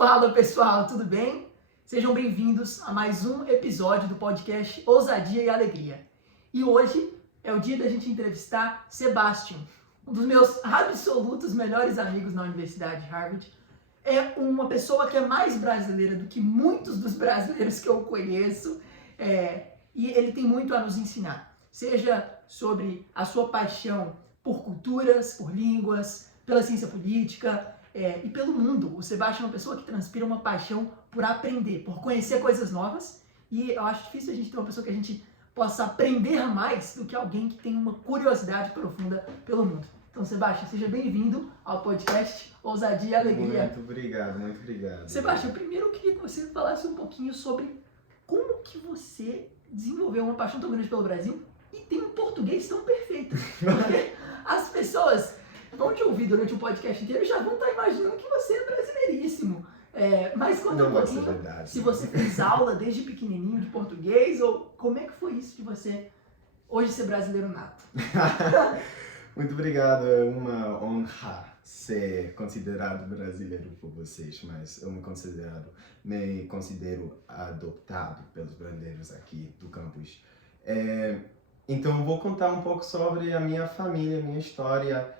Fala pessoal, tudo bem? Sejam bem-vindos a mais um episódio do podcast Ousadia e Alegria. E hoje é o dia da gente entrevistar Sebastian, um dos meus absolutos melhores amigos na Universidade de Harvard. É uma pessoa que é mais brasileira do que muitos dos brasileiros que eu conheço, e ele tem muito a nos ensinar, seja sobre a sua paixão por culturas, por línguas, pela ciência política, e pelo mundo. O Sebastião é uma pessoa que transpira uma paixão por aprender, por conhecer coisas novas, e eu acho difícil a gente ter uma pessoa que a gente possa aprender mais do que alguém que tem uma curiosidade profunda pelo mundo. Então, Sebastião, seja bem-vindo ao podcast Ousadia e Alegria. Muito obrigado. Sebastião, primeiro eu queria que você falasse um pouquinho sobre como que você desenvolveu uma paixão tão grande pelo Brasil e tem um português tão perfeito. Porque as pessoas vão te ouvir durante o podcast inteiro e já vão estar imaginando que você é brasileiríssimo. Mas conta um pouquinho se você fez aula desde pequenininho de português ou como é que foi isso de você hoje ser brasileiro nato. Muito obrigado, é uma honra ser considerado brasileiro por vocês, mas eu me considero adotado pelos brasileiros aqui do campus. Então eu vou contar um pouco sobre a minha família, minha história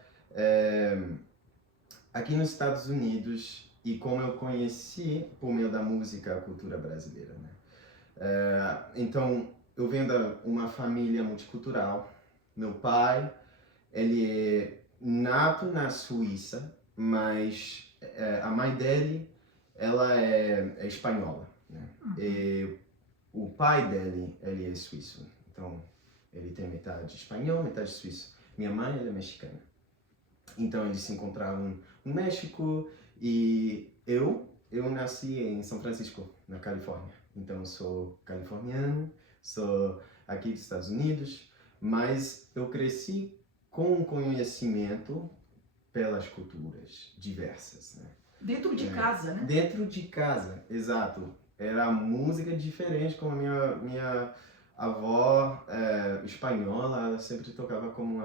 aqui nos Estados Unidos e como eu conheci, por meio da música, a cultura brasileira, né? Então eu venho de uma família multicultural. Meu pai, ele é nato na Suíça, mas a mãe dele, ela é espanhola, né? E o pai dele, ele é suíço. Então, ele tem metade espanhol, metade suíço. Minha mãe, ela é mexicana. Então, eles se encontraram no México e eu nasci em São Francisco, na Califórnia. Então, eu sou californiano, sou aqui dos Estados Unidos, mas eu cresci com conhecimento pelas culturas diversas, né? Dentro de casa, né? Dentro de casa, exato. Era música diferente, como a minha avó espanhola, ela sempre tocava como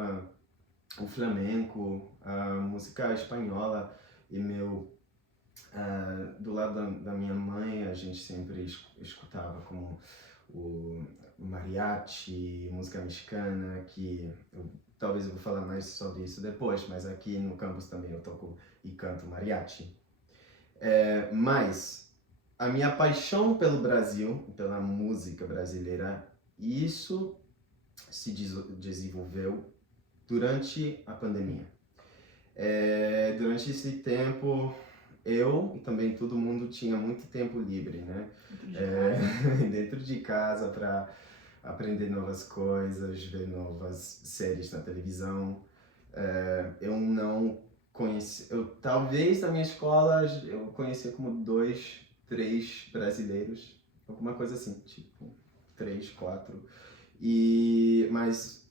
o flamenco, a música espanhola, e do lado da minha mãe, a gente sempre escutava como o mariachi, música mexicana, que talvez eu vou falar mais sobre isso depois, mas aqui no campus também eu toco e canto mariachi. Mas a minha paixão pelo Brasil, pela música brasileira, isso se desenvolveu durante a pandemia. Durante esse tempo, eu e também todo mundo tinha muito tempo livre, né? Dentro de casa para aprender novas coisas, ver novas séries na televisão. Eu não conheci, talvez na minha escola eu conhecia como 2, 3 brasileiros, alguma coisa assim, tipo 3, 4, mas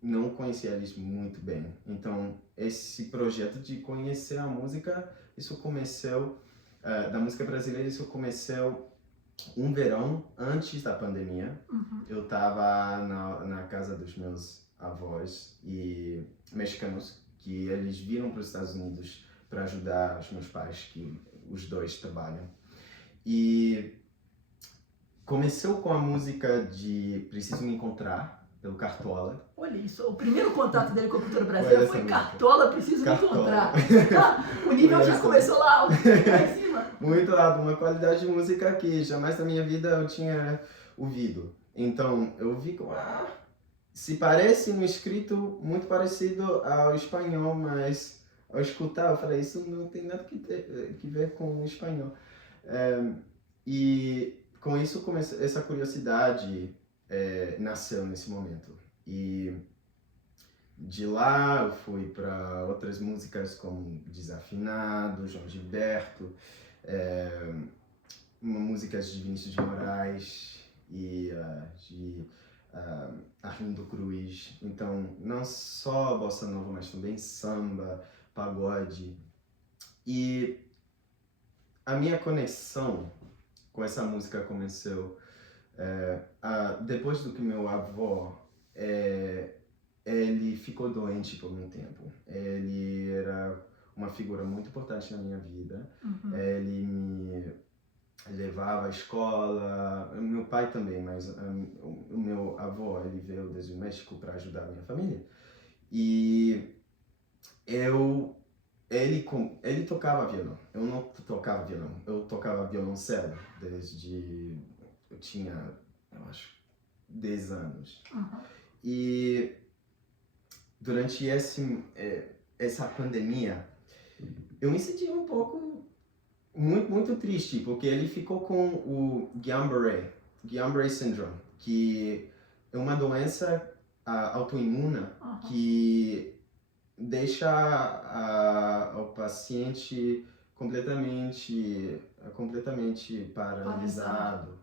não conhecia eles muito bem. Então esse projeto de conhecer a música, isso começou da música brasileira, isso começou um verão antes da pandemia. Eu estava na casa dos meus avós e mexicanos, que eles viram para os Estados Unidos para ajudar os meus pais, que os dois trabalham. E começou com a música de Preciso Me Encontrar, pelo Cartola. Olha isso, o primeiro contato dele com a cultura brasileira foi Cartola, Preciso Me Encontrar. O nível já começou lá em cima. Muito alto, uma qualidade de música que jamais na minha vida eu tinha ouvido. Então eu vi que se parece no escrito muito parecido ao espanhol, mas ao escutar eu falei, isso não tem nada que ver com o espanhol. E com isso essa curiosidade nasceu nesse momento. E de lá eu fui para outras músicas como Desafinado, João Gilberto, músicas de Vinícius de Moraes e de Arlindo Cruz. Então, não só bossa nova, mas também samba, pagode. E a minha conexão com essa música começou depois do que meu avô ele ficou doente por um tempo. Ele era uma figura muito importante na minha vida. Ele me levava à escola, meu pai também, mas o meu avô, ele veio desde o México para ajudar a minha família. E ele tocava violão, eu não tocava violão, eu tocava violoncelo desde eu tinha, eu acho, 10 anos. Uhum. E durante essa pandemia, eu me senti um pouco muito triste, porque ele ficou com o Guillain-Barré Syndrome, que é uma doença autoimune que deixa o paciente completamente paralisado.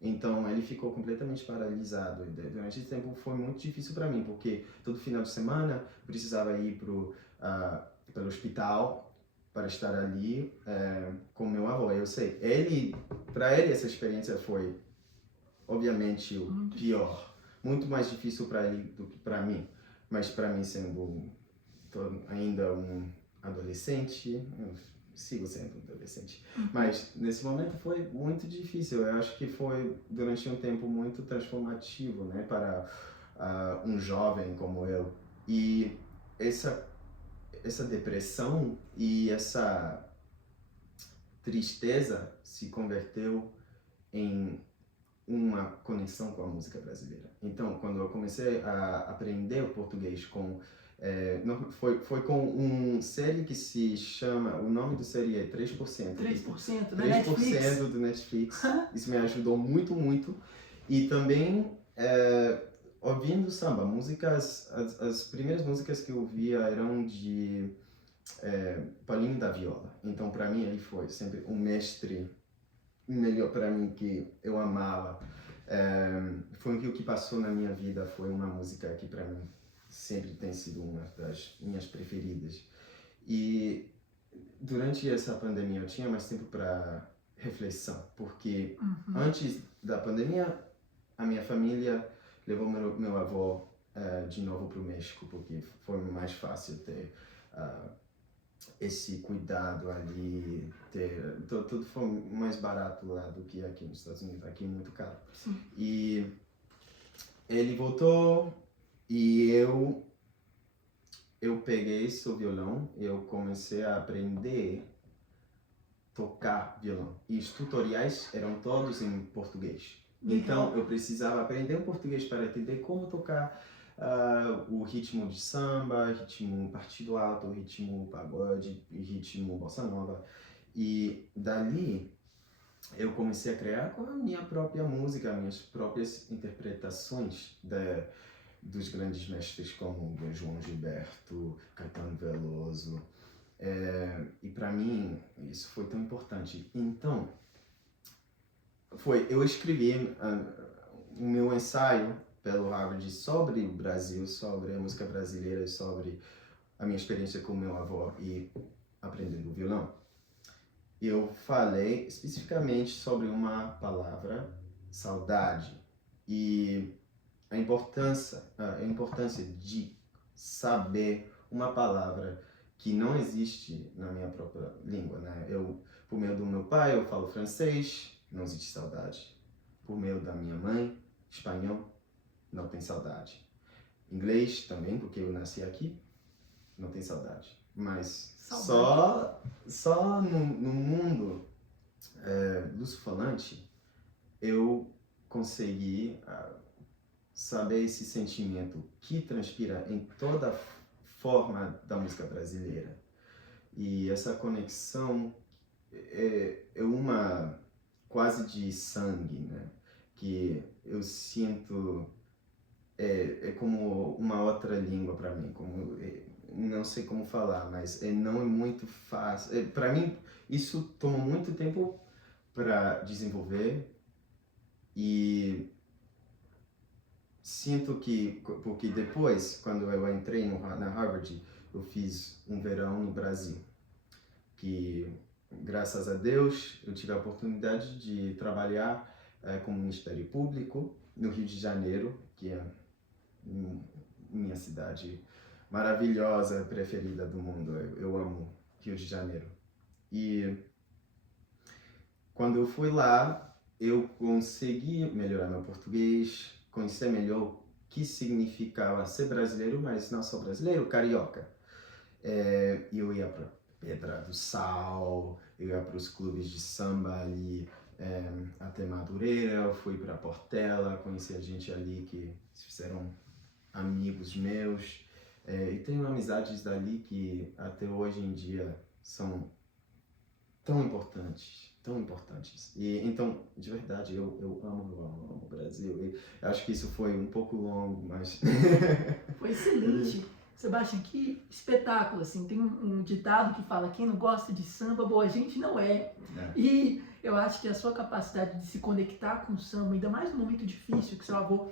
Então ele ficou completamente paralisado. E durante esse tempo foi muito difícil para mim, porque todo final de semana precisava ir pelo hospital para estar ali com meu avô. Eu sei, para ele essa experiência foi obviamente o pior, muito mais difícil para ele do que para mim. Mas para mim, sendo ainda um adolescente, eu sigo sendo um adolescente, mas nesse momento foi muito difícil. Eu acho que foi durante um tempo muito transformativo, né, para um jovem como eu. E essa depressão e essa tristeza se converteu em uma conexão com a música brasileira. Então, quando eu comecei a aprender o português foi com uma série que se chama, o nome da série é 3%. 3% da 3% Netflix. do Netflix. Isso me ajudou muito. E também ouvindo samba, músicas, as primeiras músicas que eu ouvia eram de Paulinho da Viola. Então, para mim, ele foi sempre um mestre melhor para mim, que eu amava. Foi o que passou na minha vida, foi uma música que para mim sempre tem sido uma das minhas preferidas. E durante essa pandemia eu tinha mais tempo para reflexão, porque antes da pandemia a minha família levou meu avô de novo para o México, porque foi mais fácil ter esse cuidado ali, tudo foi mais barato lá do que aqui nos Estados Unidos. Aqui é muito caro. Sim. E ele voltou e eu peguei seu violão, eu comecei a aprender tocar violão. E os tutoriais eram todos em português. Então eu precisava aprender o português para entender como tocar o ritmo de samba, ritmo partido alto, ritmo pagode, ritmo bossa nova. E dali eu comecei a criar com a minha própria música, minhas próprias interpretações dos grandes mestres como João Gilberto, Caetano Veloso. E para mim isso foi tão importante. Então eu escrevi o meu ensaio pelo Harvard sobre o Brasil, sobre a música brasileira, sobre a minha experiência com meu avô e aprendendo violão. Eu falei especificamente sobre uma palavra, saudade, e a importância de saber uma palavra que não existe na minha própria língua, né? Por meio do meu pai, eu falo francês, não existe saudade. Por meio da minha mãe, espanhol, não tem saudade. Inglês também, porque eu nasci aqui, não tem saudade. Mas só no mundo luso-falante eu consegui saber esse sentimento que transpira em toda a forma da música brasileira. E essa conexão é uma quase de sangue, né? Que eu sinto como uma outra língua para mim, não sei como falar, mas não é muito fácil. Para mim, isso toma muito tempo para desenvolver e sinto que, porque depois, quando eu entrei na Harvard, eu fiz um verão no Brasil, que graças a Deus eu tive a oportunidade de trabalhar com o Ministério Público no Rio de Janeiro, que é minha cidade maravilhosa, preferida do mundo. Eu amo Rio de Janeiro. E quando eu fui lá, eu consegui melhorar meu português, conhecer melhor o que significava ser brasileiro, mas não só brasileiro, carioca. Eu ia para Pedra do Sal, eu ia para os clubes de samba ali até Madureira, eu fui para Portela, conheci a gente ali que se fizeram amigos meus. E tenho amizades dali que até hoje em dia são tão importantes, tão importantes. E então, de verdade, eu amo o Brasil. E acho que isso foi um pouco longo, mas Foi excelente. Sebastião, que espetáculo, assim. Tem um ditado que fala, quem não gosta de samba, boa gente não é. E eu acho que a sua capacidade de se conectar com o samba, ainda mais num momento difícil, que seu avô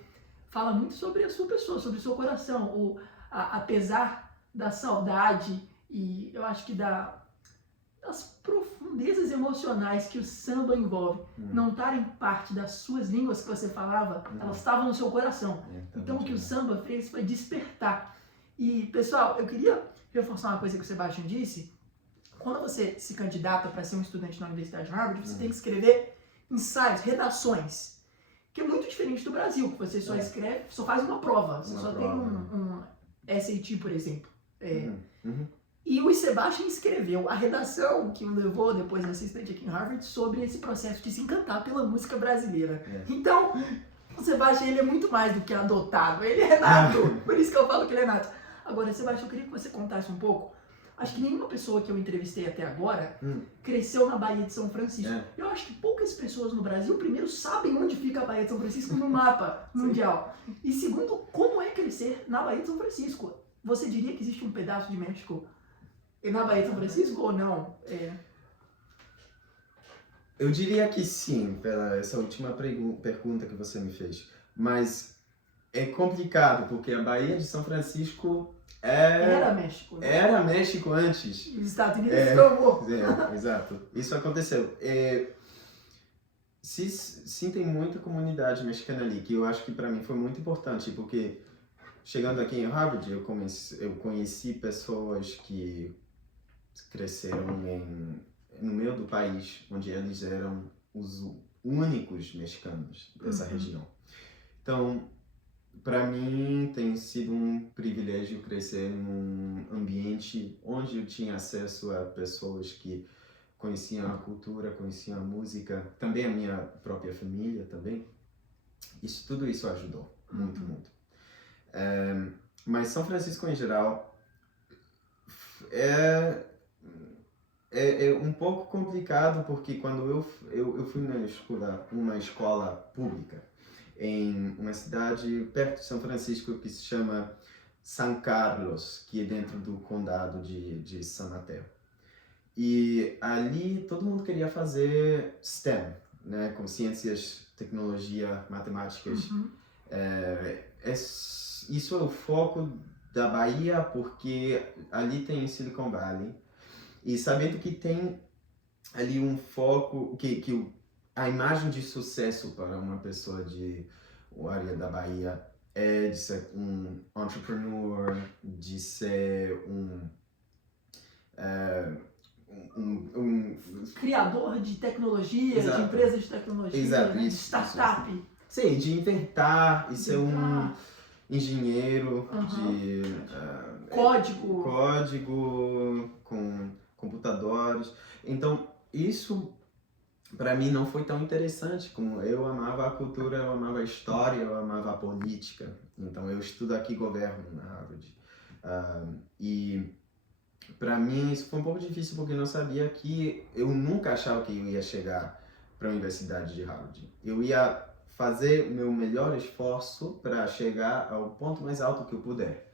fala muito sobre a sua pessoa, sobre o seu coração, apesar da saudade e eu acho que das profundezas emocionais que o samba envolve, não estarem parte das suas línguas que você falava, elas estavam no seu coração. Então o que o samba fez foi despertar. E, pessoal, eu queria reforçar uma coisa que o Sebastião disse. Quando você se candidata para ser um estudante na Universidade de Harvard, você tem que escrever ensaios, redações, que é muito diferente do Brasil, que você só escreve, só faz uma prova, você só tem um SAT, por exemplo. E o Sebastião escreveu a redação que o levou depois a ser estudante aqui em Harvard sobre esse processo de se encantar pela música brasileira. Então, o Sebastião, ele é muito mais do que adotado, ele é nato, por isso que eu falo que ele é nato. Agora, Sebastião, eu queria que você contasse um pouco. Acho que nenhuma pessoa que eu entrevistei até agora cresceu na Baía de São Francisco. Eu acho que poucas pessoas no Brasil, primeiro, sabem onde fica a Baía de São Francisco no mapa mundial. E segundo, como é crescer na Baía de São Francisco? Você diria que existe um pedaço de México na Baía de São Francisco ou não? Eu diria que sim, pela essa última pergunta que você me fez. Mas é complicado, porque a Baía de São Francisco era México. Né? Era México antes. E os Estados Unidos se formou. Exato. Isso aconteceu. Sim, tem muita comunidade mexicana ali, que eu acho que para mim foi muito importante, porque chegando aqui em Harvard, eu conheci pessoas que cresceram no meio do país, onde eles eram os únicos mexicanos dessa região. Então, para mim, tem sido um privilégio crescer num ambiente onde eu tinha acesso a pessoas que conheciam a cultura, conheciam a música, também a minha própria família também. Tudo isso ajudou, muito, muito. Mas São Francisco, em geral, é um pouco complicado, porque quando eu fui numa escola pública, em uma cidade perto de São Francisco que se chama San Carlos, que é dentro do condado de San Mateo. E ali todo mundo queria fazer STEM, né, com ciências, tecnologia, matemáticas. Isso é o foco da Bahia, porque ali tem Silicon Valley. E sabendo que tem ali um foco, que a imagem de sucesso para uma pessoa de área da Bahia é de ser um entrepreneur, de ser um criador de tecnologia, de empresas de tecnologia, né? De startup. Isso. Sim, de inventar e ser um engenheiro de código com computadores. Então, isso para mim não foi tão interessante, como eu amava a cultura, eu amava a história, eu amava a política. Então eu estudo aqui governo na Harvard. E para mim isso foi um pouco difícil, porque eu não sabia que eu nunca achava que eu ia chegar para a Universidade de Harvard. Eu ia fazer meu melhor esforço para chegar ao ponto mais alto que eu puder.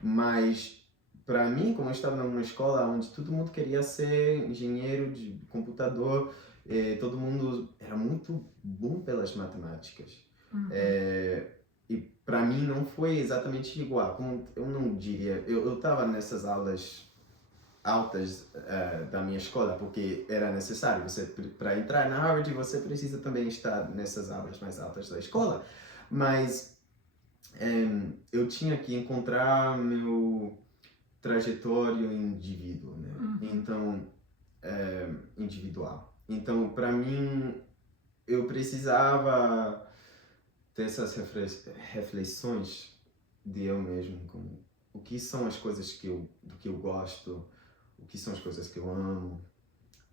Mas para mim, como eu estava numa escola onde todo mundo queria ser engenheiro de computador, todo mundo era muito bom pelas matemáticas. E para mim não foi exatamente igual. Como eu não diria, eu estava nessas aulas altas da minha escola, porque era necessário. Para entrar na Harvard, você precisa também estar nessas aulas mais altas da escola. Mas eu tinha que encontrar meu trajetório indivíduo, né? Então, individual. Então, para mim, eu precisava ter essas reflexões de eu mesmo, com o que são as coisas do que eu gosto, o que são as coisas que eu amo,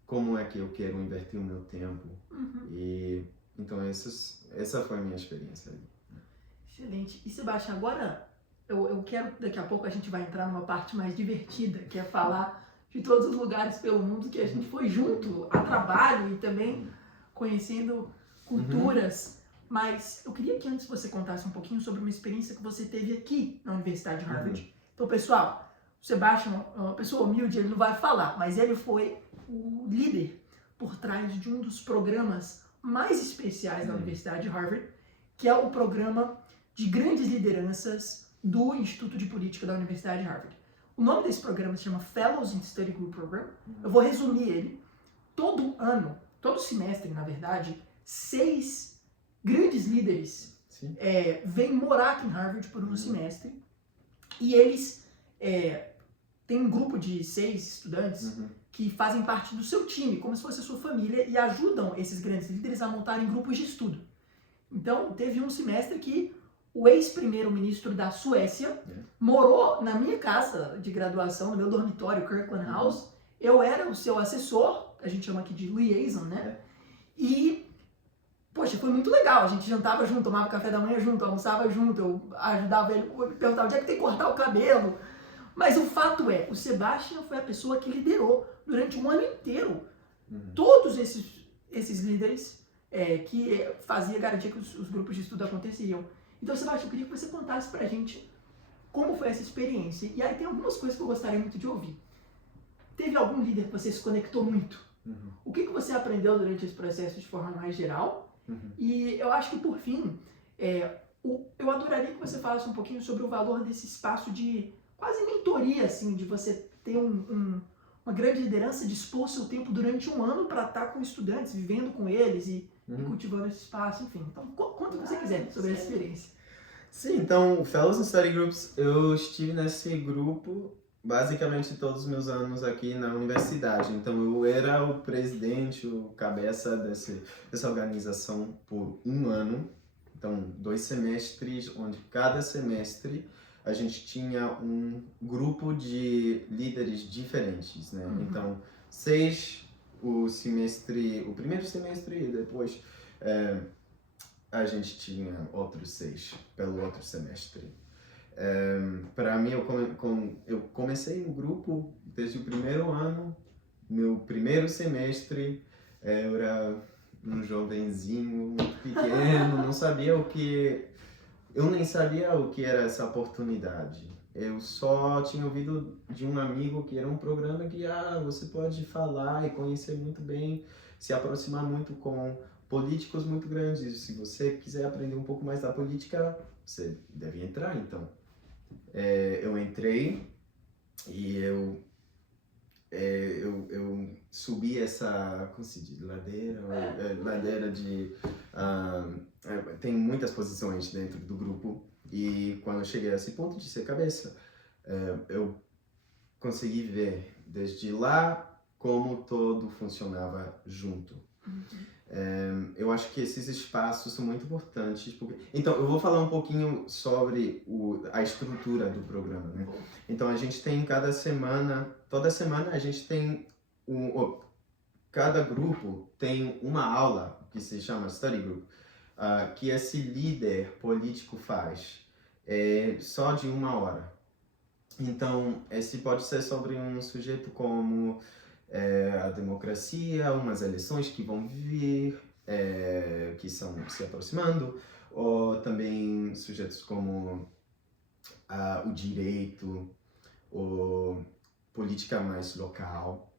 como é que eu quero invertir o meu tempo. E então essa foi a minha experiência ali. Excelente. E Sebastião, agora eu quero, daqui a pouco a gente vai entrar numa parte mais divertida, que é falar de todos os lugares pelo mundo que a gente foi junto a trabalho e também conhecendo culturas. Mas eu queria que antes você contasse um pouquinho sobre uma experiência que você teve aqui na Universidade de Harvard. Então, pessoal, o Sebastião é uma pessoa humilde, ele não vai falar, mas ele foi o líder por trás de um dos programas mais especiais da Universidade de Harvard, que é o programa de grandes lideranças do Instituto de Política da Universidade de Harvard. O nome desse programa se chama Fellows in Study Group Program. Eu vou resumir ele. Todo ano, todo semestre, na verdade, 6 grandes líderes vêm morar aqui em Harvard por um semestre. E eles têm um grupo de 6 estudantes que fazem parte do seu time, como se fosse a sua família, e ajudam esses grandes líderes a montarem grupos de estudo. Então, teve um semestre que o ex-primeiro-ministro da Suécia morou na minha casa de graduação, no meu dormitório, Kirkland House. Eu era o seu assessor, a gente chama aqui de liaison, né? E, poxa, foi muito legal. A gente jantava junto, tomava café da manhã junto, almoçava junto, eu ajudava ele, eu perguntava onde é que tem que cortar o cabelo. Mas o fato é, o Sebastião foi a pessoa que liderou durante um ano inteiro todos esses líderes que fazia garantia que os grupos de estudo aconteciam. Então, Sebastião, eu queria que você contasse pra gente como foi essa experiência. E aí tem algumas coisas que eu gostaria muito de ouvir. Teve algum líder que você se conectou muito? O que você aprendeu durante esse processo de forma mais geral? E eu acho que, por fim, eu adoraria que você falasse um pouquinho sobre o valor desse espaço de quase mentoria, assim, de você ter uma grande liderança, dispor seu tempo durante um ano para estar com estudantes, vivendo com eles e cultivando esse espaço, enfim. Então, conta o que você quiser sobre essa experiência. Sim, então, Fellows in Study Groups, eu estive nesse grupo basicamente todos os meus anos aqui na universidade. Então, eu era o presidente, o cabeça dessa organização por um ano. Então, 2 semestres, onde cada semestre a gente tinha um grupo de líderes diferentes, né? Então, 6 o primeiro semestre e depois a gente tinha outros 6 pelo outro semestre. Para mim, eu comecei no grupo desde o primeiro ano, meu primeiro semestre, eu era um jovenzinho muito pequeno, não sabia eu nem sabia o que era essa oportunidade. Eu só tinha ouvido de um amigo que era um programa que você pode falar e conhecer muito bem, se aproximar muito com políticos muito grandes. Se você quiser aprender um pouco mais da política, você deve entrar, então. Eu entrei e eu subi essa, como se diz, ladeira de... tem muitas posições dentro do grupo e quando eu cheguei a esse ponto de ser cabeça, eu consegui ver desde lá como todo funcionava junto. Eu acho que esses espaços são muito importantes. Então, eu vou falar um pouquinho sobre a estrutura do programa, né? Então, a gente tem toda semana a gente tem cada grupo tem uma aula que se chama Study Group, que esse líder político faz, só de 1 hora. Então, esse pode ser sobre um sujeito como a democracia, umas eleições que vão vir, que estão se aproximando, ou também sujeitos como o direito, ou política mais local.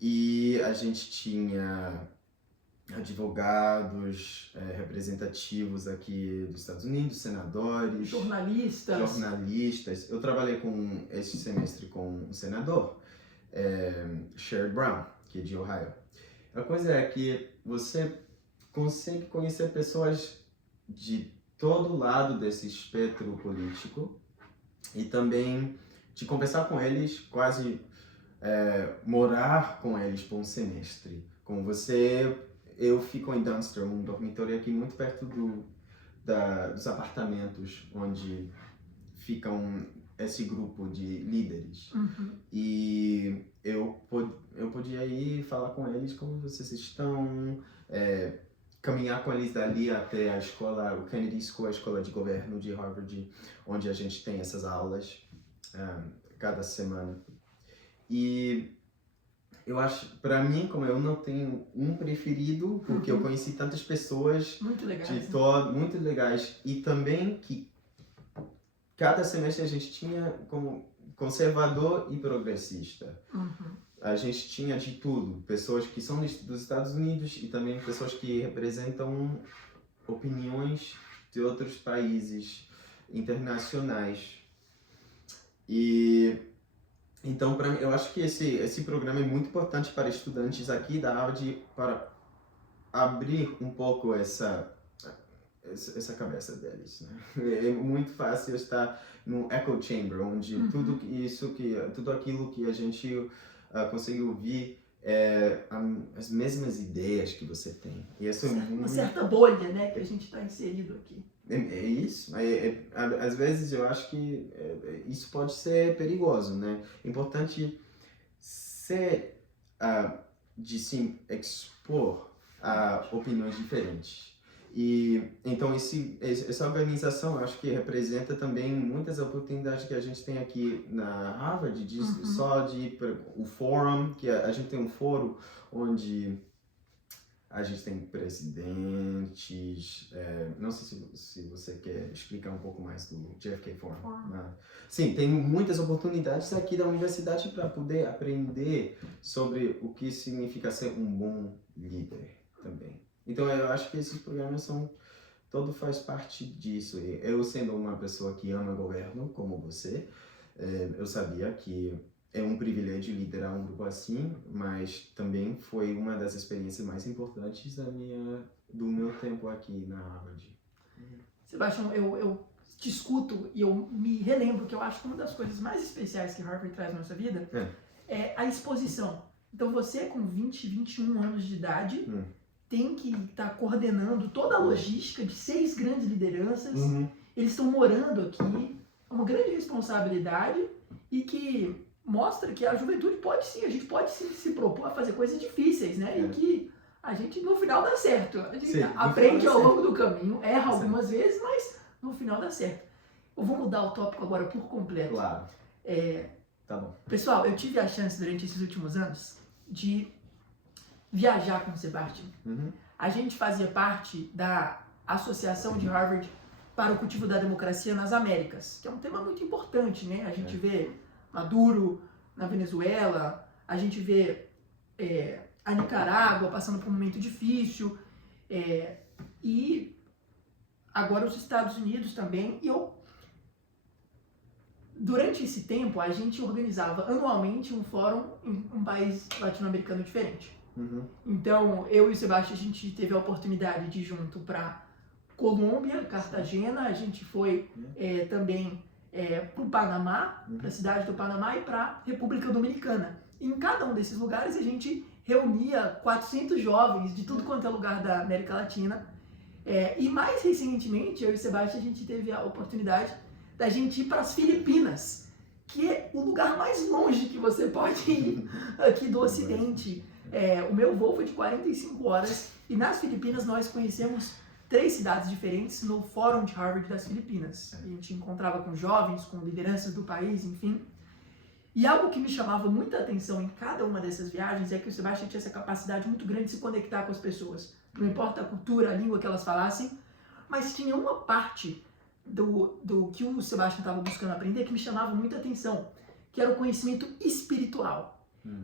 E a gente tinha advogados representativos aqui dos Estados Unidos, senadores, jornalistas. Eu trabalhei esse semestre com um senador, Sherrod Brown, que é de Ohio. A coisa é que você consegue conhecer pessoas de todo lado desse espectro político e também de conversar com eles, quase morar com eles por um semestre. com você, eu fico em Dunster, um dormitório aqui muito perto dos apartamentos onde ficam esse grupo de líderes. E eu podia ir falar com eles como vocês estão, caminhar com eles dali até a escola, o Kennedy School, a escola de governo de Harvard, onde a gente tem essas aulas cada semana. E eu acho, para mim, como eu não tenho um preferido, porque eu conheci tantas pessoas muito legais, muito legais, e também que cada semestre a gente tinha como conservador e progressista. A gente tinha de tudo, pessoas que são dos Estados Unidos e também pessoas que representam opiniões de outros países internacionais. E então, para mim, eu acho que esse programa é muito importante para estudantes aqui da Harvard para abrir um pouco essa cabeça deles, né? É muito fácil estar no echo chamber, onde tudo aquilo que a gente consegue ouvir as mesmas ideias que você tem. E isso uma certa bolha, né, que a gente está inserido aqui. É isso. Às vezes eu acho que isso pode ser perigoso, né? É importante de se expor a opiniões diferentes. E então essa organização, eu acho que representa também muitas oportunidades que a gente tem aqui na Harvard, só de o fórum, que a gente tem um fórum onde a gente tem presidentes, não sei se você quer explicar um pouco mais do JFK Forum. Sim, tem muitas oportunidades aqui da universidade para poder aprender sobre o que significa ser um bom líder também. Então eu acho que esses programas todo faz parte disso. Eu sendo uma pessoa que ama governo, como você, eu sabia que é um privilégio liderar um grupo assim, mas também foi uma das experiências mais importantes do meu tempo aqui na Harvard. Sebastião, eu te escuto e eu me relembro que eu acho que uma das coisas mais especiais que Harvard traz na nossa vida é a exposição. Então você com 20, 21 anos de idade tem que estar coordenando toda a logística de 6 grandes lideranças. Eles estão morando aqui, é uma grande responsabilidade e que mostra que a juventude pode sim, a gente pode se propor a fazer coisas difíceis, né? E que a gente no final dá certo. A gente aprende ao longo do caminho, erra algumas vezes, mas no final dá certo. Eu vou mudar o tópico agora por completo. Claro. Tá bom. Pessoal, eu tive a chance durante esses últimos anos de viajar com o Sebastião. A gente fazia parte da Associação de Harvard para o Cultivo da Democracia nas Américas, que é um tema muito importante, né? A gente vê Maduro na Venezuela, a gente vê a Nicarágua passando por um momento difícil, e agora os Estados Unidos também. E durante esse tempo, a gente organizava anualmente um fórum em um país latino-americano diferente. Então, eu e o Sebastião, a gente teve a oportunidade de ir junto para Colômbia, Cartagena, a gente foi também para o Panamá, para a cidade do Panamá e para a República Dominicana. E em cada um desses lugares a gente reunia 400 jovens de tudo quanto é lugar da América Latina. E mais recentemente, eu e o Sebastião, a gente teve a oportunidade da gente ir para as Filipinas, que é o lugar mais longe que você pode ir aqui do Ocidente. O meu voo foi de 45 horas e nas Filipinas nós conhecemos 3 cidades diferentes no Fórum de Harvard das Filipinas. A gente encontrava com jovens, com lideranças do país, enfim. E algo que me chamava muita atenção em cada uma dessas viagens é que o Sebastião tinha essa capacidade muito grande de se conectar com as pessoas. Não importa a cultura, a língua que elas falassem, mas tinha uma parte do que o Sebastião estava buscando aprender que me chamava muita atenção, que era o conhecimento espiritual.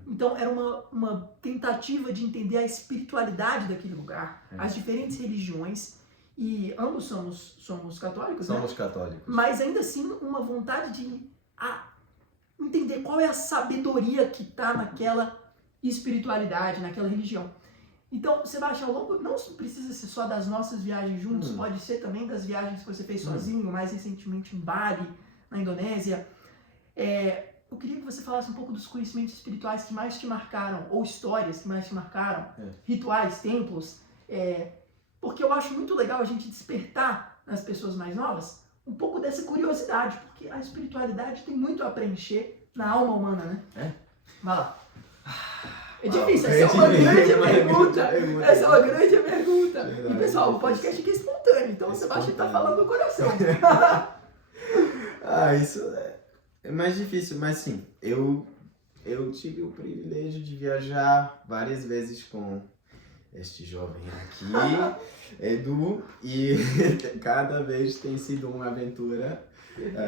Então era uma tentativa de entender a espiritualidade daquele lugar, as diferentes religiões, e ambos somos católicos, Somos né? católicos. Mas ainda assim uma vontade de entender qual é a sabedoria que está naquela espiritualidade, naquela religião. Então, Sebastião, ao longo, não precisa ser só das nossas viagens juntos, pode ser também das viagens que você fez sozinho, mais recentemente em Bali, na Indonésia. eu queria que você falasse um pouco dos conhecimentos espirituais que mais te marcaram, ou histórias que mais te marcaram, rituais, templos, porque eu acho muito legal a gente despertar nas pessoas mais novas um pouco dessa curiosidade, porque a espiritualidade tem muito a preencher na alma humana, né? Vai lá. É difícil, essa é uma grande pergunta. Essa é uma grande pergunta. E pessoal, o podcast aqui é espontâneo, então o Sebastião está falando do coração. Isso é mais difícil, mas sim, eu tive o privilégio de viajar várias vezes com este jovem aqui, Edu, e cada vez tem sido uma aventura,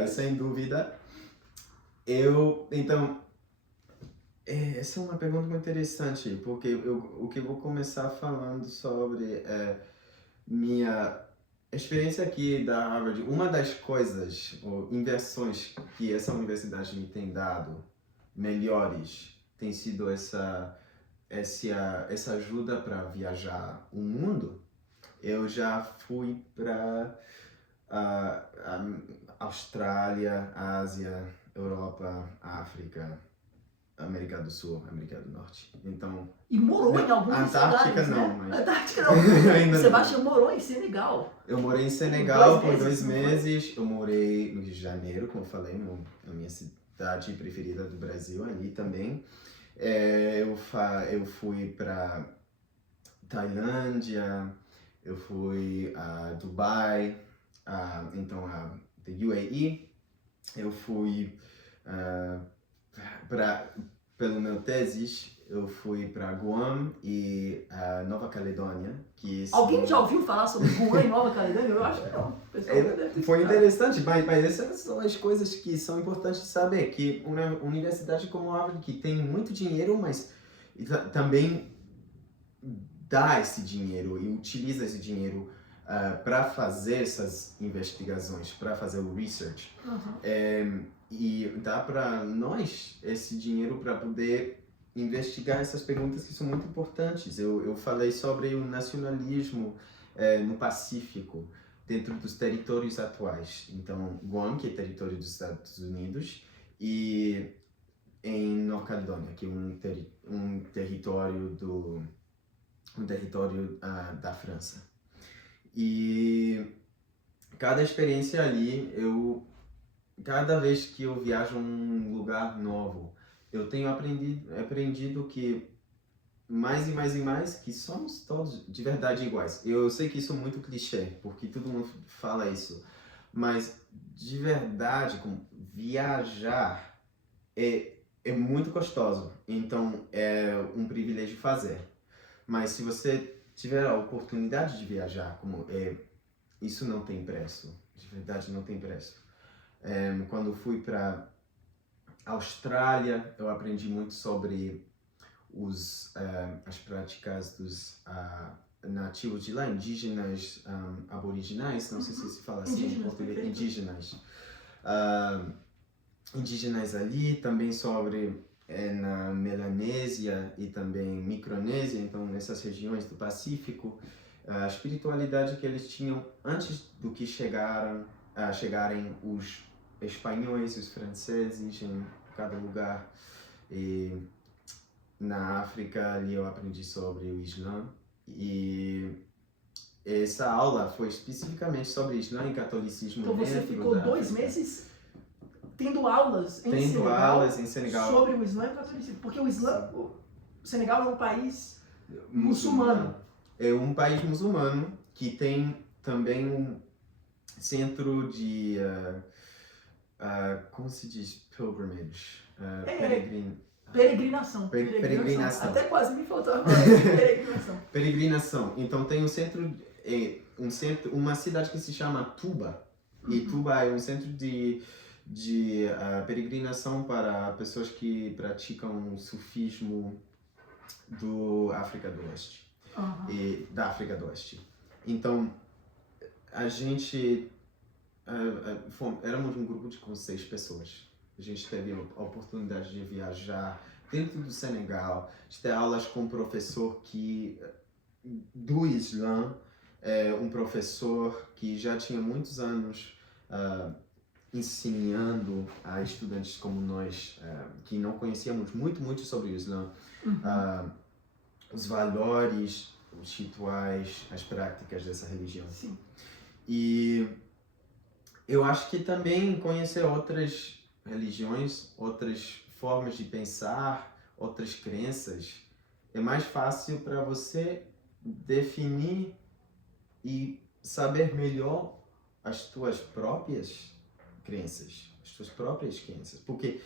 sem dúvida. Então, essa é uma pergunta muito interessante, porque o que eu vou começar falando sobre minha experiência aqui da Harvard. Uma das coisas, ou inversões que essa universidade me tem dado, melhores, tem sido essa ajuda para viajar o mundo. Eu já fui para Austrália, Ásia, Europa, África, América do Sul, América do Norte. Então, e morou em alguns Antártica lugares, não, né? mas... Antártica não. Sebastião morou em Senegal. Eu morei em Senegal por 2 meses. Eu morei no Rio de Janeiro, como eu falei, na minha cidade preferida do Brasil, ali também. Eu fui para Tailândia, eu fui a Dubai, então a UAE. Eu fui pelo meu tesis, eu fui para Guam e Nova Caledônia. Alguém já ouviu falar sobre Guam e Nova Caledônia? Eu acho que não. Foi interessante, mas essas são as coisas que são importantes de saber, que uma universidade como a Harvard, que tem muito dinheiro, mas também dá esse dinheiro e utiliza esse dinheiro para fazer essas investigações, para fazer o research. E dá para nós esse dinheiro para poder investigar essas perguntas que são muito importantes. Eu falei sobre o nacionalismo no Pacífico, dentro dos territórios atuais. Então, Guam, que é território dos Estados Unidos, e em Nova Caledônia, que é um território da França. E cada experiência ali, cada vez que eu viajo a um lugar novo, eu tenho aprendido que mais e mais e mais que somos todos de verdade iguais. Eu sei que isso é muito clichê, porque todo mundo fala isso, mas de verdade, viajar é muito gostoso, então é um privilégio fazer. Mas se você tiver a oportunidade de viajar, isso não tem preço, de verdade não tem preço. Quando fui para Austrália, eu aprendi muito sobre as práticas dos nativos de lá, indígenas, aboriginais, não sei se fala assim em português, indígenas ali, também sobre na Melanésia e também Micronésia, então nessas regiões do Pacífico, a espiritualidade que eles tinham antes do que chegarem os espanhóis, os franceses em cada lugar. E na África ali eu aprendi sobre o Islã, e essa aula foi especificamente sobre Islã e catolicismo. Então você ficou 2 meses tendo aulas em Senegal sobre o Islã e o catolicismo, porque o Senegal é um país muçulmano. É um país muçulmano que tem também um centro de como se diz? Pilgrimage. Peregrinação. Até quase me faltou agora. Peregrinação. Então tem um centro, uma cidade que se chama Touba. E Touba é um centro de peregrinação para pessoas que praticam sufismo da África do Oeste. Então, a gente éramos um grupo de 6 pessoas. A gente teve a oportunidade de viajar dentro do Senegal, de ter aulas com um professor do Islã, um professor que já tinha muitos anos ensinando a estudantes como nós, que não conhecíamos muito sobre o Islã, os valores, os rituais, as práticas dessa religião. Sim. E eu acho que também conhecer outras religiões, outras formas de pensar, outras crenças, é mais fácil para você definir e saber melhor as tuas próprias crenças, porque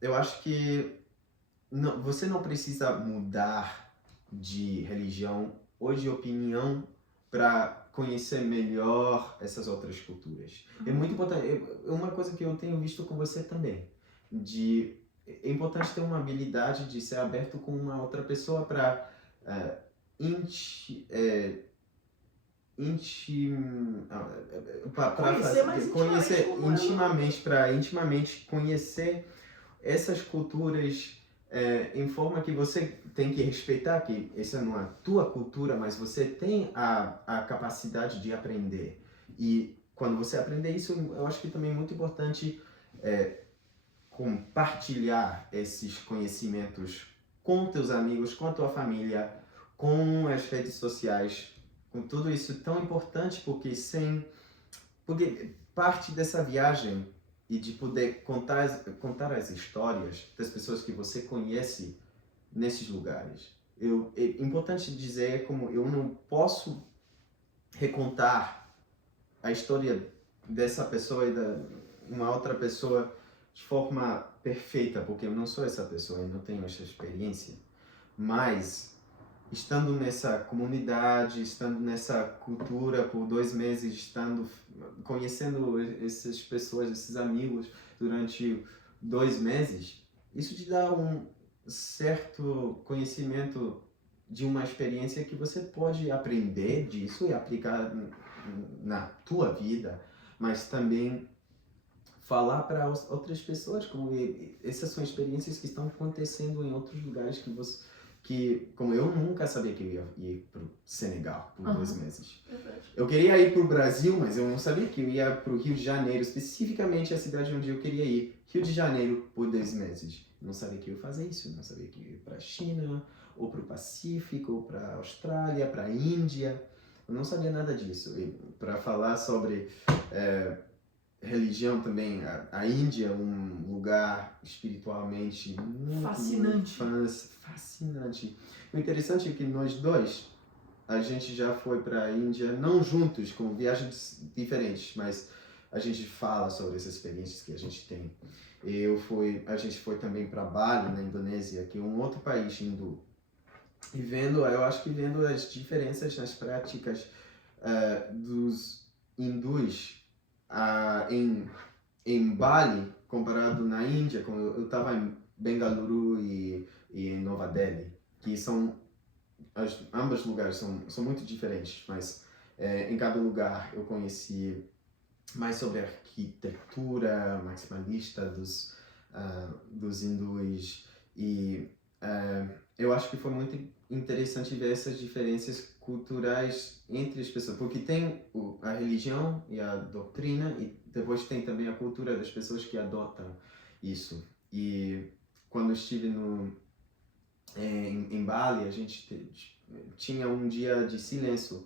eu acho que você não precisa mudar de religião ou de opinião para conhecer melhor essas outras culturas. É muito importante, é uma coisa que eu tenho visto com você também, é importante ter uma habilidade de ser aberto com uma outra pessoa para intimamente conhecer essas culturas em forma que você tem que respeitar que essa não é a tua cultura, mas você tem a capacidade de aprender. E quando você aprender isso, eu acho que também é muito importante compartilhar esses conhecimentos com teus amigos, com a tua família, com as redes sociais, com tudo isso tão importante, porque parte dessa viagem e de poder contar as histórias das pessoas que você conhece nesses lugares. É importante dizer como eu não posso recontar a história dessa pessoa e da uma outra pessoa de forma perfeita, porque eu não sou essa pessoa, eu não tenho essa experiência, mas estando nessa comunidade, estando nessa cultura por 2 meses, conhecendo essas pessoas, esses amigos durante 2 meses, isso te dá um certo conhecimento de uma experiência que você pode aprender disso e aplicar na tua vida, mas também falar para outras pessoas como essas são experiências que estão acontecendo em outros lugares como eu nunca sabia que eu ia ir para o Senegal por 2 meses. Verdade. Eu queria ir para o Brasil, mas eu não sabia que eu ia para o Rio de Janeiro, especificamente a cidade onde eu queria ir, Rio de Janeiro, por 2 meses. Não sabia que eu ia fazer isso, não sabia que eu ia para a China, ou para o Pacífico, ou para a Austrália, para a Índia. Eu não sabia nada disso. E para falar sobre religião também, a Índia é um lugar espiritualmente muito fascinante. O interessante é que nós dois, a gente já foi para a Índia, não juntos, com viagens diferentes, mas a gente fala sobre essas experiências que a gente tem. A gente foi também para Bali, na Indonésia, que é um outro país hindu. E eu acho que vendo as diferenças nas práticas dos hindus em Bali, comparado na Índia, como eu estava em Bengaluru e em Nova Delhi, que são ambos lugares são muito diferentes, mas em cada lugar eu conheci mais sobre a arquitetura maximalista dos hindus e eu acho que foi muito interessante ver essas diferenças culturais entre as pessoas, porque tem a religião e a doutrina e depois tem também a cultura das pessoas que adotam isso. E quando eu estive em Bali, a gente tinha um dia de silêncio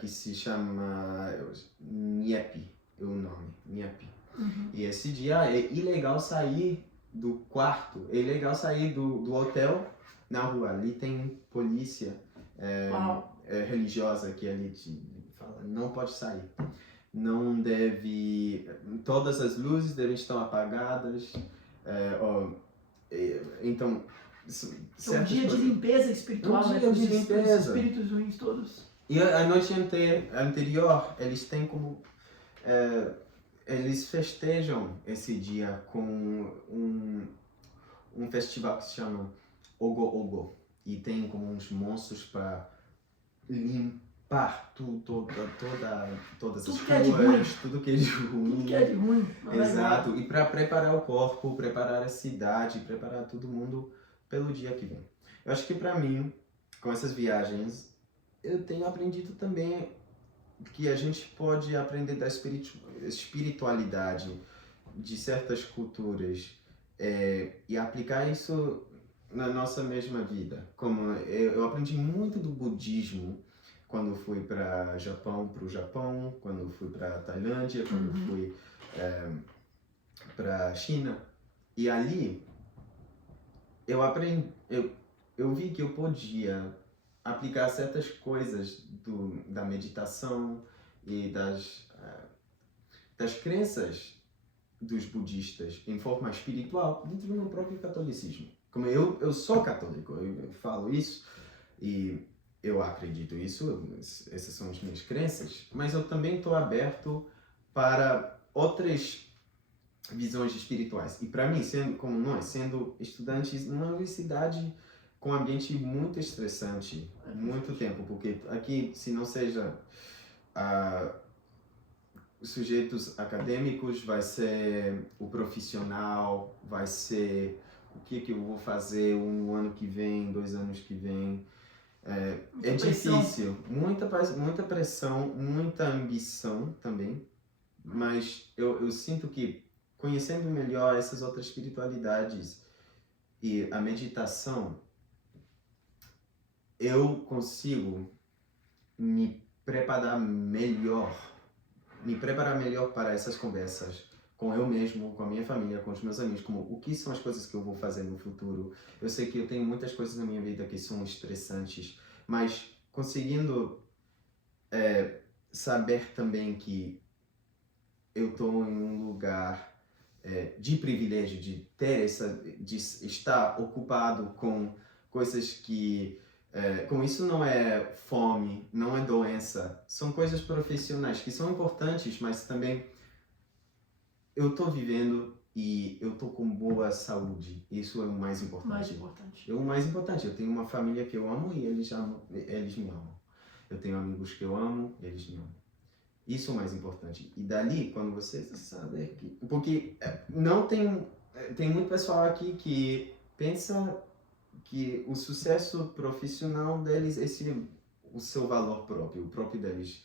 que se chama Nyepi, é o nome, Nyepi. E esse dia é ilegal sair do quarto, é ilegal sair do hotel na rua. Ali tem polícia religiosa que ali te fala, não pode sair. Não deve... Todas as luzes devem estar apagadas. Então... É um dia de limpeza espiritual, né? Um dia de limpeza. Os espíritos ruins todos. E a noite anterior, eles têm como... eles festejam esse dia com um festival que se chama Ogo Ogo. E tem como uns monstros para limpar todas as ruas, tudo que é de ruim. Tudo que é de ruim. Exato. E para preparar o corpo, preparar a cidade, preparar todo mundo pelo dia que vem. Eu acho que para mim, com essas viagens, eu tenho aprendido também que a gente pode aprender da espiritualidade de certas culturas e aplicar isso na nossa mesma vida. Como eu aprendi muito do budismo quando fui para o Japão, quando fui para Tailândia, quando fui para China. E ali eu aprendi, eu vi que eu podia aplicar certas coisas da meditação e das crenças dos budistas em forma espiritual dentro do meu próprio catolicismo. Como eu sou católico, eu falo isso e eu acredito isso, essas são as minhas crenças, mas eu também estou aberto para outras visões espirituais. E para mim, sendo estudantes numa universidade com um ambiente muito estressante, muito tempo, porque aqui, se não seja sujeitos acadêmicos, vai ser o profissional, vai ser o que eu vou fazer no ano que vem, 2 anos que vem. É difícil, muita pressão, muita ambição também, mas eu sinto que conhecendo melhor essas outras espiritualidades e a meditação, eu consigo me preparar melhor para essas conversas com eu mesmo, com a minha família, com os meus amigos, como o que são as coisas que eu vou fazer no futuro. Eu sei que eu tenho muitas coisas na minha vida que são estressantes, mas conseguindo saber também que eu estou em um lugar de privilégio, de estar ocupado com coisas que com isso não é fome, não é doença, são coisas profissionais que são importantes, mas também eu estou vivendo e eu estou com boa saúde. Isso é o mais importante. É o mais importante. Eu tenho uma família que eu amo e eles me amam. Eu tenho amigos que eu amo e eles me amam. Isso é o mais importante. E dali, quando você sabe que... Porque não tem muito pessoal aqui que pensa que o sucesso profissional deles é o seu valor próprio, o próprio deles,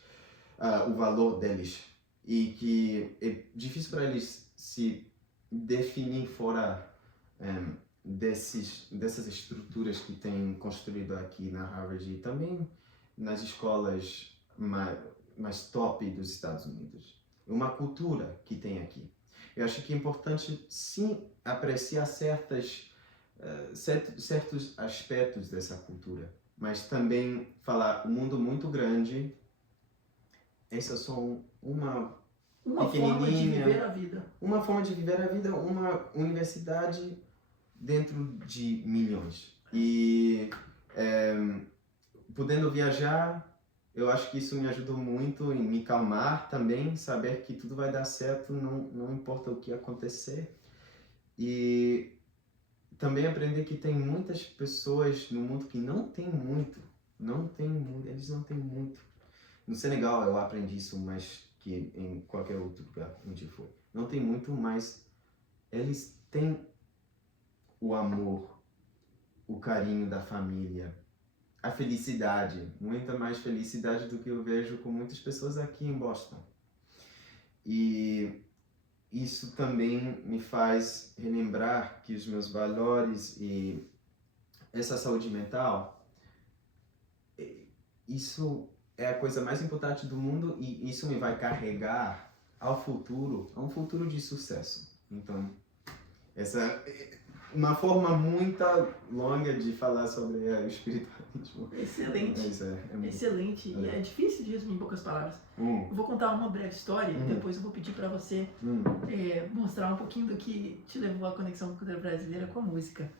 o valor deles. E que é difícil para eles se definir fora dessas estruturas que têm construído aqui na Harvard e também nas escolas mais top dos Estados Unidos. É uma cultura que tem aqui. Eu acho que é importante, sim, apreciar certos aspectos dessa cultura, mas também falar um mundo muito grande. Essa é só uma forma de viver a vida. Uma forma de viver a vida, uma universidade dentro de milhões. E podendo viajar, eu acho que isso me ajudou muito em me calmar também, saber que tudo vai dar certo, não importa o que acontecer. E também aprender que tem muitas pessoas no mundo que não tem muito, eles não têm muito. No Senegal eu aprendi isso, mas que em qualquer outro lugar onde for. Não tem muito, mas eles têm o amor, o carinho da família, a felicidade, muita mais felicidade do que eu vejo com muitas pessoas aqui em Boston. E isso também me faz relembrar que os meus valores e essa saúde mental, isso é a coisa mais importante do mundo e isso me vai carregar ao futuro, a um futuro de sucesso. Então, essa é uma forma muito longa de falar sobre o espiritualismo. Excelente. Excelente. E é difícil de resumir em poucas palavras. Eu vou contar uma breve história e depois eu vou pedir para você mostrar um pouquinho do que te levou à conexão com a cultura brasileira com a música.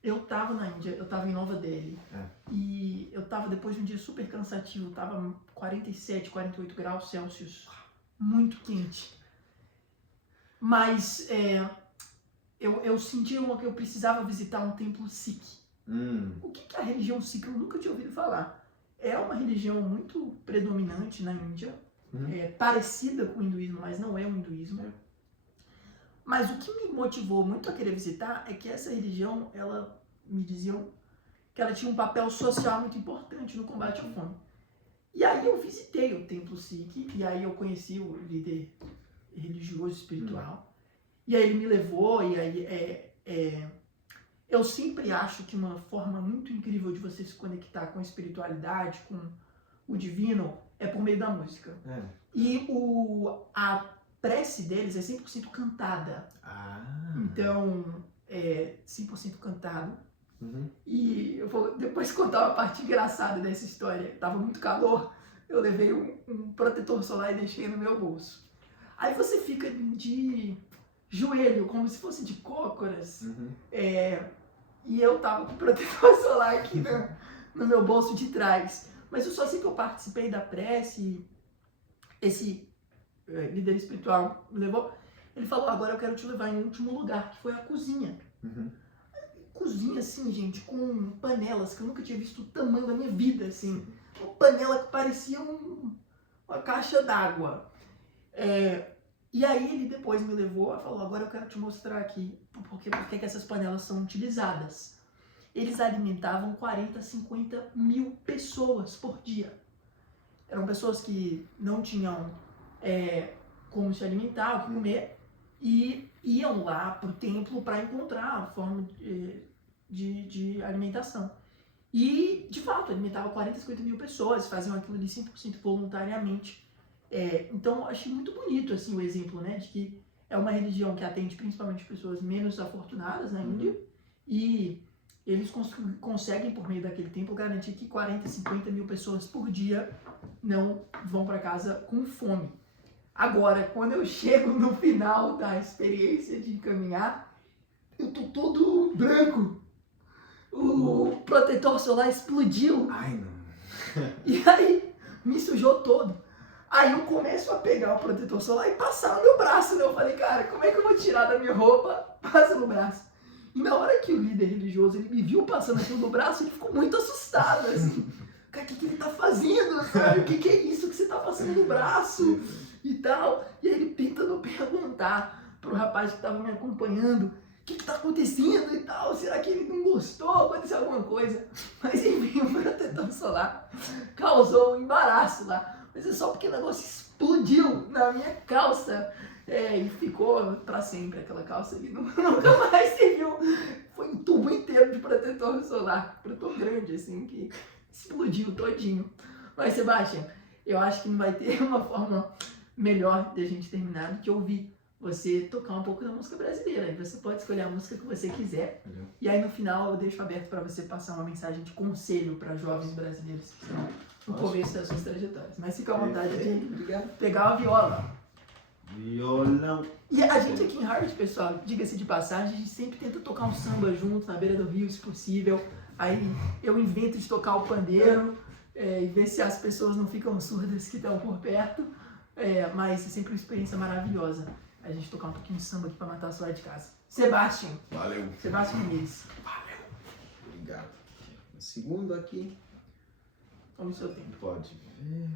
Eu tava na Índia, eu tava em Nova Delhi e eu tava depois de um dia super cansativo, tava 47, 48 graus Celsius, muito quente. Mas eu senti que eu precisava visitar um templo Sikh. O que é a religião Sikh? Eu nunca tinha ouvido falar. É uma religião muito predominante na Índia, parecida com o hinduísmo, mas não é o hinduísmo. Mas o que me motivou muito a querer visitar é que essa religião, me diziam que ela tinha um papel social muito importante no combate à fome. E aí eu visitei o Templo Sikh, e aí eu conheci o líder religioso espiritual. E aí ele me levou, e aí eu sempre acho que uma forma muito incrível de você se conectar com a espiritualidade, com o divino, é por meio da música. E a prece deles é 100% cantada. Então, é 100% cantado. E eu vou depois contar uma parte engraçada dessa história. Tava muito calor, eu levei um protetor solar e deixei no meu bolso. Aí você fica de joelho, como se fosse de cócoras. E eu tava com o protetor solar aqui no meu bolso de trás. Mas eu só sei que eu participei da prece, esse líder espiritual me levou. Ele falou, agora eu quero te levar em último lugar, que foi a cozinha. Cozinha, assim, gente, com panelas que eu nunca tinha visto o tamanho da minha vida, assim. Uma panela que parecia uma caixa d'água. E aí ele depois me levou e falou, agora eu quero te mostrar aqui porque que essas panelas são utilizadas. Eles alimentavam 40, 50 mil pessoas por dia. Eram pessoas que não tinham como se alimentar, o que comer, e iam lá pro templo para encontrar a forma de alimentação. E, de fato, alimentava 40, 50 mil pessoas, faziam aquilo ali 100% voluntariamente. Então, achei muito bonito assim, o exemplo, né, de que é uma religião que atende principalmente pessoas menos afortunadas na Índia, e eles conseguem, por meio daquele templo, garantir que 40, 50 mil pessoas por dia não vão para casa com fome. Agora, quando eu chego no final da experiência de caminhar, eu tô todo branco. O protetor solar explodiu. Ai, não. E aí, me sujou todo. Aí eu começo a pegar o protetor solar e passar no meu braço, né? Eu falei, cara, como é que eu vou tirar da minha roupa? Passa no braço. E na hora que o líder religioso, ele me viu passando aquilo no braço, ele ficou muito assustado, assim. Cara, o que ele tá fazendo, sabe? O que é isso que você tá passando no braço? E tal. E aí ele tentando perguntar pro rapaz que tava me acompanhando, o que tá acontecendo e tal? Será que ele não gostou? Aconteceu alguma coisa? Mas enfim, o protetor solar causou um embaraço lá. Mas é só porque o negócio explodiu na minha calça. E ficou pra sempre aquela calça ali. Nunca mais se viu. Foi um tubo inteiro de protetor solar. Protetor grande, assim, que explodiu todinho. Mas, Sebastião, eu acho que não vai ter uma forma melhor de a gente terminar do que ouvir você tocar um pouco da música brasileira. Você pode escolher a música que você quiser. E aí, no final, eu deixo aberto para você passar uma mensagem de conselho para jovens brasileiros que estão no começo das suas trajetórias. Mas fica à vontade de pegar a viola. Violão. E a gente aqui em Harvard, pessoal, diga-se de passagem, a gente sempre tenta tocar um samba junto na beira do rio, se possível. Aí eu invento de tocar o pandeiro e ver se as pessoas não ficam surdas que estão por perto. Mas é sempre uma experiência maravilhosa a gente tocar um pouquinho de samba aqui para matar a saudade de casa. Sebastião. Valeu. Sebastião Menezes. Valeu. Obrigado. Um segundo aqui. Tome o seu tempo. Pode ver.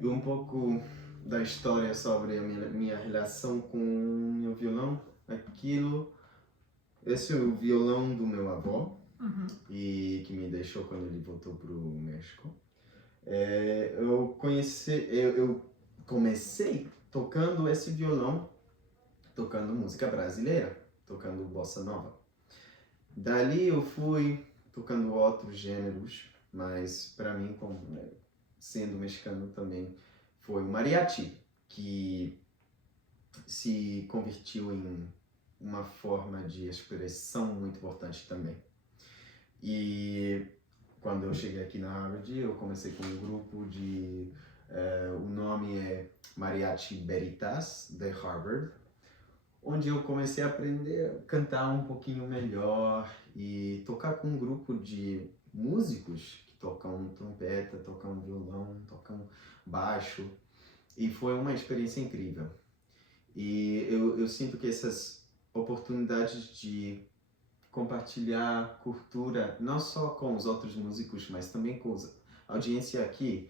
E um pouco da história sobre a minha relação com o meu violão. Esse é o violão do meu avô, e que me deixou quando ele voltou para o México. Eu comecei tocando esse violão, tocando música brasileira, tocando bossa nova. Dali eu fui tocando outros gêneros, mas para mim, sendo mexicano também, foi o mariachi, que se convertiu em uma forma de expressão muito importante também. E quando eu cheguei aqui na Harvard, eu comecei com um grupo o nome é Mariachi Veritas, de Harvard, onde eu comecei a aprender a cantar um pouquinho melhor e tocar com um grupo de músicos que tocam trompeta, tocam violão, tocam baixo, e foi uma experiência incrível. E eu sinto que essas oportunidades de compartilhar cultura, não só com os outros músicos, mas também com a audiência aqui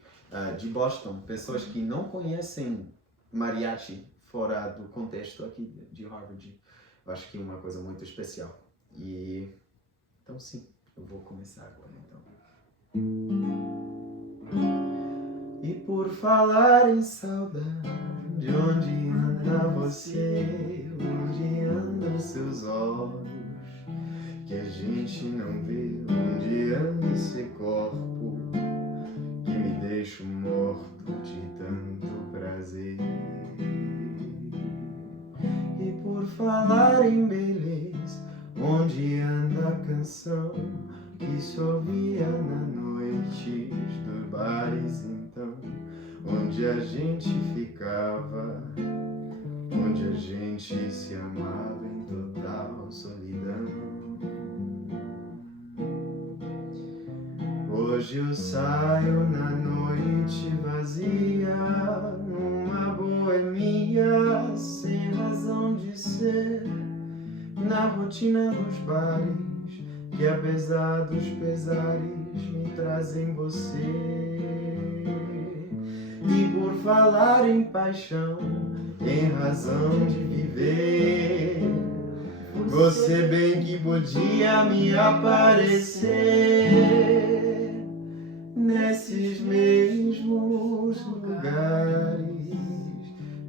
de Boston, pessoas que não conhecem mariachi fora do contexto aqui de Harvard, eu acho que é uma coisa muito especial. E então sim, eu vou começar agora então. E por falar em saudade, onde anda você? Onde andam seus olhos? Que a gente não vê. Onde anda esse corpo que me deixa morto de tanto prazer? E por falar em beleza, onde anda a canção que se ouvia na noite dos bares então, onde a gente ficava, onde a gente se amava em total solidão. Hoje eu saio na noite vazia, numa boemia sem razão de ser, na rotina dos bares que apesar dos pesares me trazem você. E por falar em paixão, em razão de viver, você bem que podia me aparecer nesses mesmos lugares,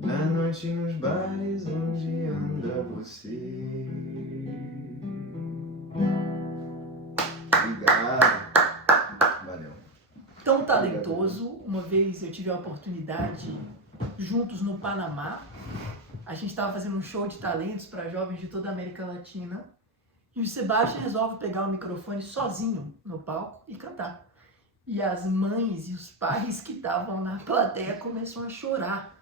na noite nos bares onde anda você. Obrigado. Valeu. Tão talentoso. Uma vez eu tive a oportunidade, juntos no Panamá, a gente estava fazendo um show de talentos para jovens de toda a América Latina, e o Sebastião resolve pegar o microfone sozinho no palco e cantar. E as mães e os pais que estavam na plateia começaram a chorar.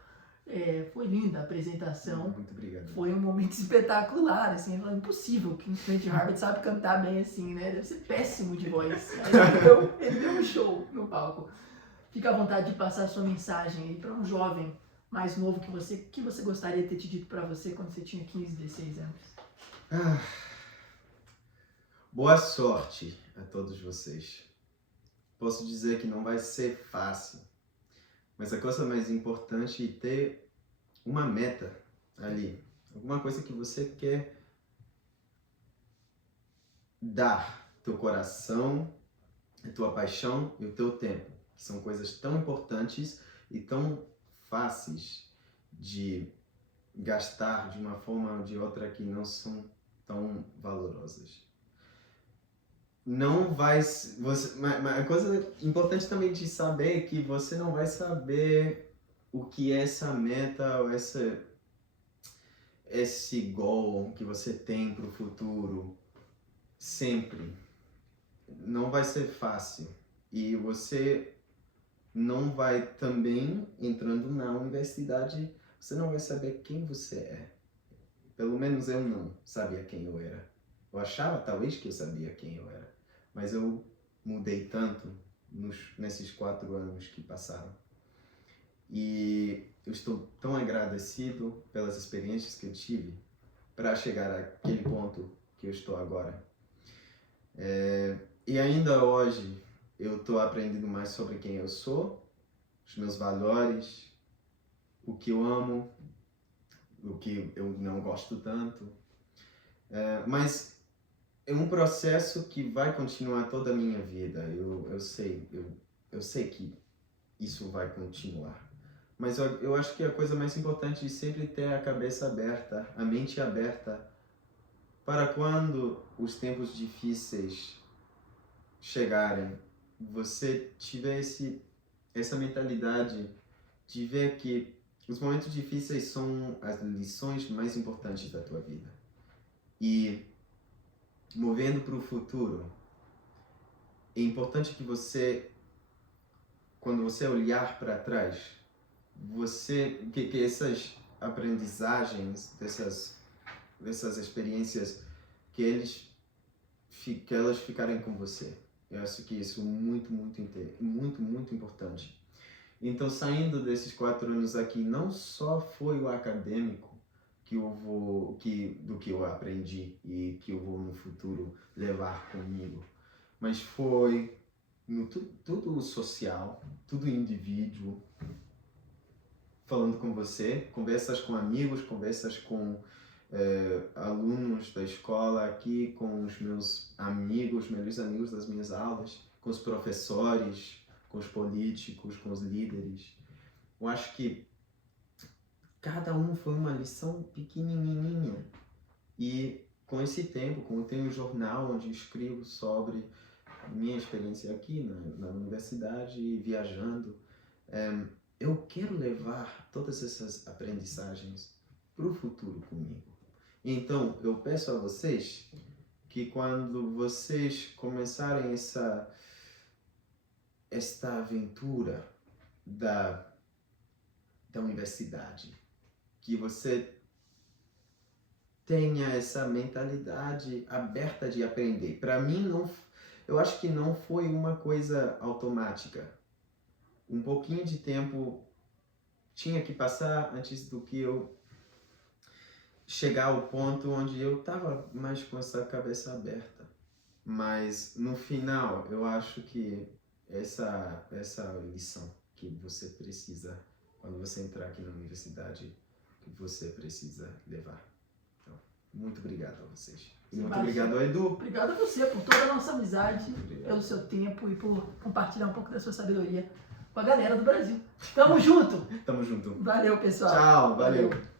Foi linda a apresentação. Muito obrigado. Foi um momento espetacular, assim, é impossível que um estudante de Harvard sabe cantar bem assim, né? Deve ser péssimo de voz. Ele deu um show no palco. Fica à vontade de passar a sua mensagem aí para um jovem mais novo que você gostaria de ter te dito para você quando você tinha 15, 16 anos. Boa sorte a todos vocês. Posso dizer que não vai ser fácil, mas a coisa mais importante é ter uma meta ali, alguma coisa que você quer dar, teu coração, a tua paixão e o teu tempo, que são coisas tão importantes e tão fáceis de gastar de uma forma ou de outra que não são tão valorosas. Não vai... Mas a coisa importante também de saber é que você não vai saber o que é essa meta ou esse goal que você tem para o futuro sempre. Não vai ser fácil. E você não vai também, entrando na universidade, você não vai saber quem você é. Pelo menos eu não sabia quem eu era. Eu achava talvez que eu sabia quem eu era. Mas eu mudei tanto nesses 4 anos que passaram. E eu estou tão agradecido pelas experiências que eu tive para chegar àquele ponto que eu estou agora. E ainda hoje eu estou aprendendo mais sobre quem eu sou, os meus valores, o que eu amo, o que eu não gosto tanto. Mas é um processo que vai continuar toda a minha vida. Eu sei que isso vai continuar. Mas eu acho que a coisa mais importante é sempre ter a cabeça aberta, a mente aberta, para quando os tempos difíceis chegarem, você tiver essa mentalidade de ver que os momentos difíceis são as lições mais importantes da tua vida. E movendo para o futuro, é importante que você, quando você olhar para trás, que essas aprendizagens, dessas experiências, que elas ficarem com você. Eu acho que isso é muito importante. Então, saindo desses 4 anos aqui, não só foi o acadêmico do que eu aprendi e que eu vou no futuro levar comigo, mas foi tudo social, tudo indivíduo, falando com você, conversas com amigos, conversas com alunos da escola aqui, com os meus amigos, melhores amigos das minhas aulas, com os professores, com os políticos, com os líderes. Eu acho que cada um foi uma lição pequenininha. E com esse tempo, como tem um jornal onde escrevo sobre a minha experiência aqui na universidade, viajando, eu quero levar todas essas aprendizagens para o futuro comigo. Então, eu peço a vocês que quando vocês começarem esta aventura da universidade, que você tenha essa mentalidade aberta de aprender. Para mim, eu acho que não foi uma coisa automática. Um pouquinho de tempo tinha que passar antes do que eu chegar ao ponto onde eu estava mais com essa cabeça aberta. Mas no final, eu acho que essa lição que você precisa, quando você entrar aqui na universidade, que você precisa levar. Então, muito obrigado a vocês. E muito obrigado, Edu. Obrigado a você por toda a nossa amizade, pelo seu tempo e por compartilhar um pouco da sua sabedoria com a galera do Brasil. Tamo junto! Tamo junto. Valeu, pessoal. Tchau, valeu.